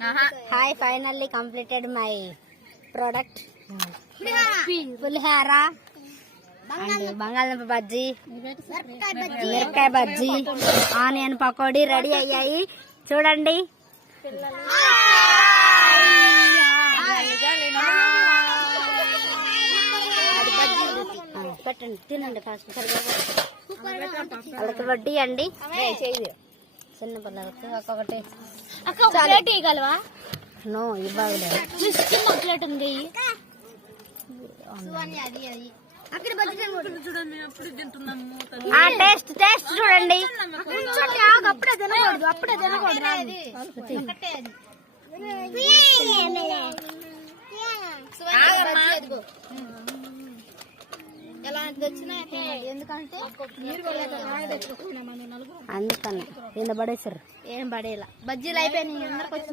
Hi, finally completed my product. Pulihora and బంగాళదుంప బజ్జీ, మిరపకాయ bajji, onion pakodi ready అయ్యాయి. చూడండి. పెట్టండి, తినండి ఫాస్ట్. వాళ్ళకి వడ్డీ అండి, చిన్న పిల్లలకి ఒక్కొక్కటి. నో ఇవ్వాలి. టేస్ట్ చూడండి. అప్పుడే తినకూడదు. ఎందుకంటే అందుకని కింద పడేసారు. ఏం పడేలా బజ్జీలు అయిపోయినాయి అందరికి.